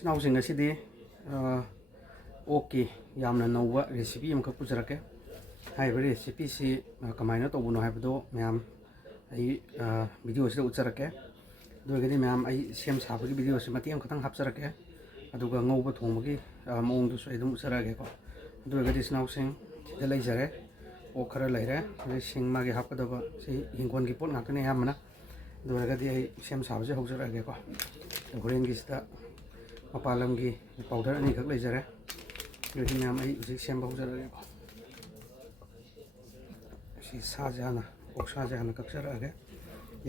ꯁꯤꯅꯥꯎꯁꯤꯡ ꯑꯁꯤꯗꯤ ꯑꯣꯛꯀꯤ ꯌꯥꯝꯅ ꯅꯧꯕ ꯔꯦꯁꯤꯄꯤ ꯑꯃꯈꯛ ꯄꯨꯖꯔꯛꯀꯦ ꯍꯥꯏꯔꯤꯕ ꯔꯦꯁꯤꯄꯤꯁꯤ ꯀꯃꯥꯏꯅ ꯇꯧꯕꯅꯣ ꯍꯥꯏꯕꯗꯣ ꯃꯌꯥꯝ ꯑꯩ ꯚꯤꯗꯤꯑꯣꯁꯤꯗ ꯎꯠꯆꯔꯛꯀꯦ ꯑꯗꯨ ꯑꯣꯏꯔꯒꯗꯤ ꯃꯌꯥꯝ ꯑꯩ ꯁꯦꯝ ꯁꯥꯕꯒꯤ ꯚꯤꯗꯤꯑꯣꯁꯤ ꯃꯇꯦꯛ ꯑꯃꯈꯛꯇꯪ ꯍꯥꯞꯆꯔꯛꯀꯦ ꯑꯗꯨꯒ ꯉꯧꯕ ꯊꯣꯡꯕꯒꯤ ꯃꯑꯣꯡꯗꯨꯁꯨ ꯑꯩ ꯑꯗꯨꯝ ꯎꯠꯆꯔꯛꯑꯒꯦꯀꯣ ꯑꯗꯨ ꯑꯣꯏꯔꯒꯗꯤ ꯁꯤꯅꯥꯎꯁꯤꯡ ꯁꯤꯗ ꯂꯩꯖꯔꯦ ꯑꯣꯛ ꯈꯔ ꯂꯩꯔꯦ ꯑꯗꯩ ꯁꯤꯡ ꯃꯥꯒꯤ ꯍꯥꯞꯀꯗꯕ ꯁꯤ ꯍꯤꯡꯒꯣꯜꯒꯤ ꯄꯣꯠ ꯉꯥꯛꯇꯅꯤ ꯑꯌꯥꯝꯕꯅ ꯑꯗꯨ ꯑꯣꯏꯔꯒꯗꯤ ꯑꯩ ꯁꯦꯝ ꯁꯥꯕꯁꯦ ꯍꯧꯖꯔꯛꯑꯒꯦꯀꯣ ꯍꯣꯔꯦꯟꯒꯤꯁꯤꯗ ꯃꯄꯥꯟ ꯂꯝꯒꯤ ꯄꯥꯎꯗꯔ ꯑꯅꯤꯈꯛ ꯂꯩꯖꯔꯦ ꯑꯗꯨꯗꯤ ꯃꯌꯥꯝ ꯑꯩ ꯍꯧꯖꯤꯛ ꯁꯦꯝꯕ ꯍꯧꯖꯔꯛꯑꯒꯦꯀꯣ ꯁꯤ ꯁꯥꯁꯦ ꯍꯥꯟꯅ ꯑꯣꯛꯁꯥꯁꯦ ꯍꯥꯟꯅ ꯀꯛꯆꯔꯛꯑꯒꯦ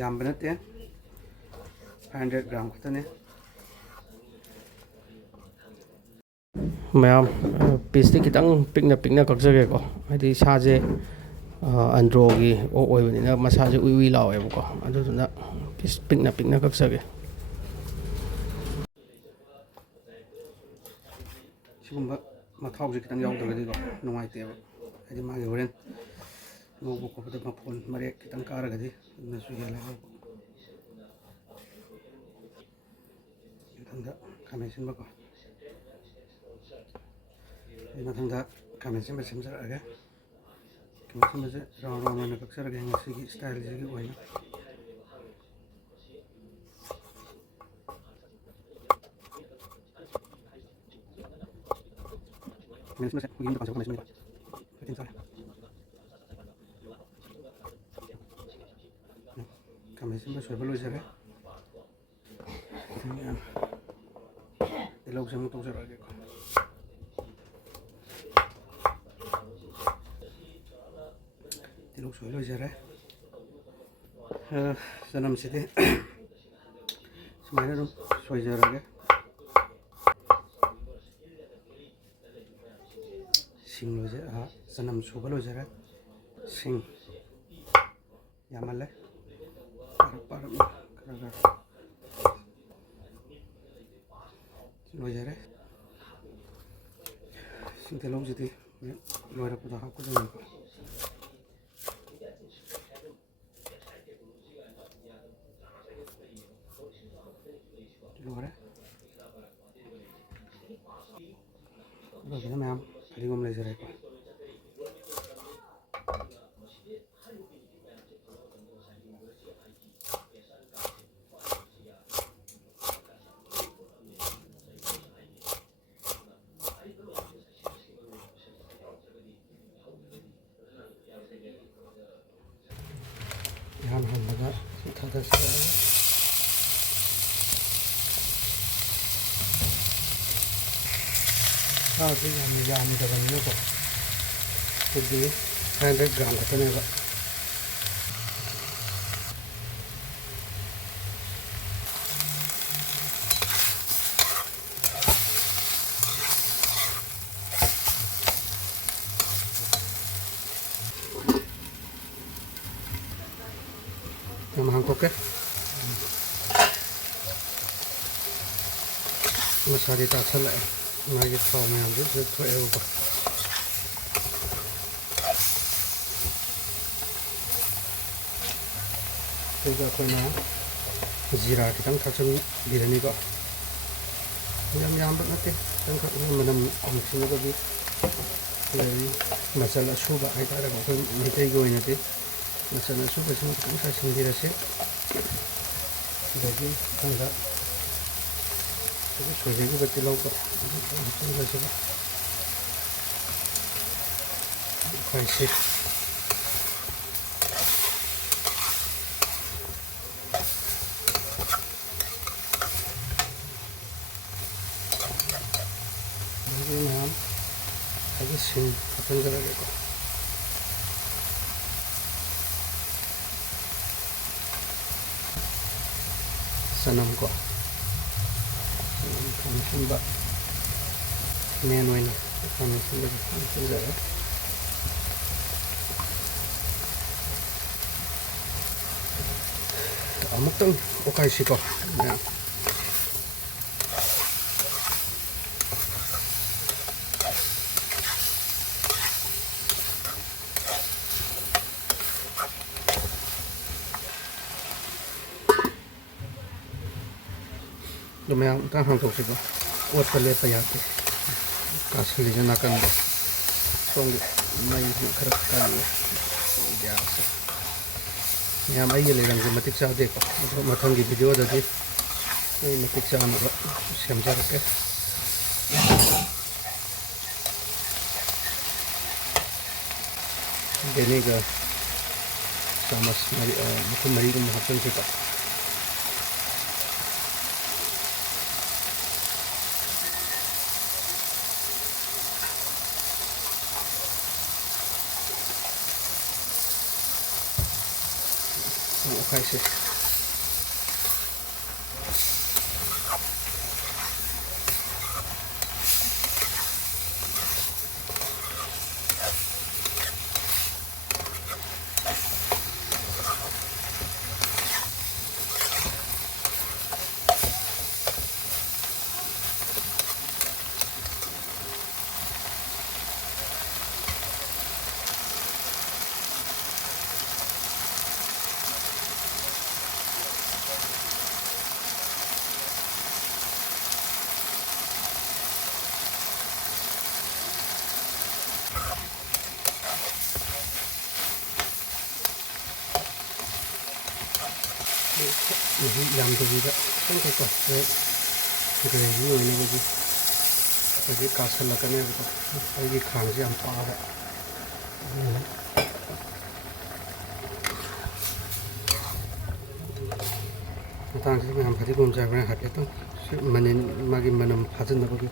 ꯌꯥꯝꯕ ꯅꯠꯇꯦ 500 ꯒ꯭ꯔꯥꯝ ꯈꯛꯇꯅꯦ ꯃꯌꯥꯝ ꯄꯤꯁꯇꯤ ꯈꯤꯇꯪ ꯄꯤꯛꯅ ꯄꯤꯛꯅ ꯀꯛꯆꯒꯦꯀꯣ ꯍꯥꯏꯗꯤ ꯁꯥꯁꯦ ꯑꯟꯗ꯭ꯔꯣꯒꯤ ꯑꯣꯛ ꯑꯣꯏꯕꯅꯤꯅ ꯃꯁꯥꯁꯦ ꯎꯏ ꯎꯏ ꯂꯥꯎꯋꯦꯕꯀꯣ ꯑꯗꯨꯗꯨꯅ ꯄꯤꯁ ꯄꯤꯛꯅ ꯄꯤꯛꯅ ꯀꯛꯆꯒꯦ ꯁꯤꯒꯨꯝꯕ ꯃꯊꯥꯎꯁꯦ ꯈꯤꯇꯪ ꯌꯥꯎꯗ꯭ꯔꯒꯗꯤꯀꯣ ꯅꯨꯡꯉꯥꯏꯇꯦꯕ ꯍꯥꯏꯗꯤ ꯃꯥꯒꯤ ꯍꯣꯔꯦꯟ ꯉꯧꯕ ꯈꯣꯠꯄꯗ ꯃꯐꯣꯟ ꯃꯔꯦꯛ ꯈꯤꯇꯪ ꯀꯥꯔꯒꯗꯤ ꯑꯗꯨꯅꯁꯨ ꯍꯦꯜꯂꯦ ꯍꯥꯎꯕ ꯃꯊꯪꯗ ꯈꯥꯃꯦꯟ ꯑꯁꯤꯟꯕꯀꯣ ꯃꯊꯪꯗ ꯈꯥꯃꯦꯟ ꯑꯁꯤꯟꯕ ꯁꯦꯝꯖꯔꯛꯑꯒꯦ ꯈꯥꯃꯦꯟ ꯑꯁꯤꯟꯕꯁꯦ ꯔꯥꯎꯟ ꯔꯥꯎꯟ ꯑꯣꯏꯅ ꯀꯛꯆꯔꯒꯦ ꯉꯁꯤꯒꯤ ꯁ꯭ꯇꯥꯏꯜꯁꯤꯒꯤ ꯑꯣꯏꯅ ꯈꯥꯃꯦꯟ ꯑꯁꯤꯟꯕ ꯁꯣꯏꯕ ꯂꯣꯏꯖꯔꯦ ꯇꯤꯜꯍꯧꯁꯦ ꯑꯃꯨꯛ ꯇꯧꯖꯔꯛꯑꯒꯦꯀꯣ ꯇꯤꯜꯍꯧ ꯁꯣꯏ ꯂꯣꯏꯖꯔꯦ ꯆꯅꯝꯁꯤꯗꯤ ꯁꯨꯃꯥꯏꯅ ꯑꯗꯨꯝ ꯁꯣꯏꯖꯔꯒꯦ ꯁꯤꯡ ꯂꯣꯏꯖꯔꯦ ꯆꯅꯝ ꯁꯨꯕ ꯂꯣꯏꯖꯔꯦ ꯁꯤꯡ ꯌꯥꯝꯃꯜꯂꯦ ꯄꯥꯔꯞ ꯈꯔ ꯂꯣꯏꯖꯔꯦ ꯁꯤꯡ ꯇꯤꯜꯍꯧꯁꯤꯗꯤ ꯂꯣꯏꯔꯛꯄꯗ ꯍꯥꯞꯀꯗꯣꯏꯅꯤꯀꯣ ꯂꯣꯏꯔꯦ ꯂꯣꯏꯕꯗ ꯃꯌꯥꯝ ꯐꯗꯤꯒꯣꯝ ꯂꯩꯖꯔꯦꯀꯣ ꯏꯍꯥꯟ ꯍꯥꯟꯕꯗ ꯊꯥꯗꯁꯤꯔꯛꯑꯒꯦ ꯁꯥꯁꯤ ꯌꯥꯝꯅ ꯌꯥꯝꯗꯕꯅꯤꯅꯀꯣ ꯁꯤꯗꯤ 500 ꯒ꯭ꯔꯥꯝ ꯈꯛꯇꯅꯦꯕ ꯌꯥꯝ ꯍꯥꯡꯇꯣꯛꯀꯦ ꯃꯁꯥꯗꯤ ꯇꯥꯁꯜꯂꯛꯑꯦ ꯃꯥꯒꯤ ꯊꯥꯎ ꯃꯌꯥꯝꯁꯨ ꯁꯤꯗ ꯊꯣꯛꯑꯦꯕꯀꯣ ꯑꯗꯨꯒ ꯑꯩꯈꯣꯏꯅ ꯖꯤꯔꯥ ꯈꯤꯇꯪ ꯊꯥꯛꯆꯤꯟꯕꯤꯔꯅꯤꯀꯣ ꯌꯥꯝ ꯌꯥꯝꯕ ꯅꯠꯇꯦ ꯈꯤꯇꯪꯈꯛ ꯃꯅꯝ ꯅꯨꯡꯁꯤꯅꯕꯒꯤ ꯑꯗꯒꯤ ꯃꯆꯜ ꯑꯁꯨꯕ ꯍꯥꯏꯇꯥꯔꯦꯀꯣ ꯑꯩꯈꯣꯏ ꯃꯩꯇꯩꯒꯤ ꯑꯣꯏꯅꯗꯤ ꯃꯆꯜ ꯑꯁꯨꯕꯁꯤꯃ ꯈꯤꯇꯪ ꯆꯥꯏꯁꯤꯟꯕꯤꯔꯁꯤ ꯑꯗꯒꯤ ꯃꯊꯪꯗ ꯁꯣꯏꯖꯈꯤꯕ ꯇꯤꯜꯍꯧꯀꯣ ꯑꯗꯨ ꯍꯥꯞꯆꯤꯟꯕꯁꯤꯒ ꯑꯩꯈꯣꯏꯁꯤ ma'am. Lagi sing apa yang lagi kok? Sanam kok. Kami sembah menu ini. Kami sembah ya. Amuk tang okai sih kok. Ya. Lumayan utang hang tok sih kok. ꯑꯣꯠꯄ ꯂꯦꯞꯄ ꯌꯥꯗꯦ ꯀꯥꯁꯤꯜꯂꯤꯁꯦ ꯅꯥꯀꯟꯗ ꯁꯣꯝꯒꯤ ꯃꯩꯁꯤ ꯈꯔ ꯀꯜꯂꯦ ꯒ꯭ꯌꯥꯁꯁꯦ ꯃꯌꯥꯝ ꯑꯩꯒꯤ ꯂꯩꯔꯝꯁꯦ ꯃꯇꯤꯛ ꯆꯥꯗꯦꯀꯣ ꯑꯗꯣ ꯃꯊꯪꯒꯤ ꯚꯤꯗꯤꯑꯣꯗꯗꯤ ꯑꯩ ꯃꯇꯤꯛ ꯆꯥꯅꯕ ꯁꯦꯝꯖꯔꯛꯀꯦ ꯚꯦꯅꯦꯒꯔ ꯆꯥꯃꯁ ꯃꯈꯨꯝ ꯃꯔꯤꯒꯨꯝꯕ ꯍꯥꯞꯆꯤꯟꯁꯤꯀꯣ ꯑꯣꯠꯈꯥꯏꯁꯦ ꯃꯍꯤ ꯌꯥꯝꯗꯕꯤꯗ ꯈꯤꯇꯪ ꯒ꯭ꯔꯦꯚꯤ ꯑꯣꯏꯅꯕꯒꯤ ꯑꯗꯒꯤ ꯀꯥꯁꯜꯂꯛꯀꯅꯦꯕꯀꯣ ꯑꯩꯒꯤ ꯈꯥꯡꯁꯦ ꯌꯥꯝ ꯄꯥꯕ ꯃꯇꯥꯡꯁꯤꯗ ꯃꯌꯥꯝ ꯐꯗꯤꯒꯣꯝ ꯆꯥꯏꯕ꯭ꯔꯥ ꯍꯥꯏꯐꯦꯠꯇꯪ ꯃꯥꯒꯤ ꯃꯅꯝ ꯐꯥꯖꯤꯟꯅꯕꯒꯤ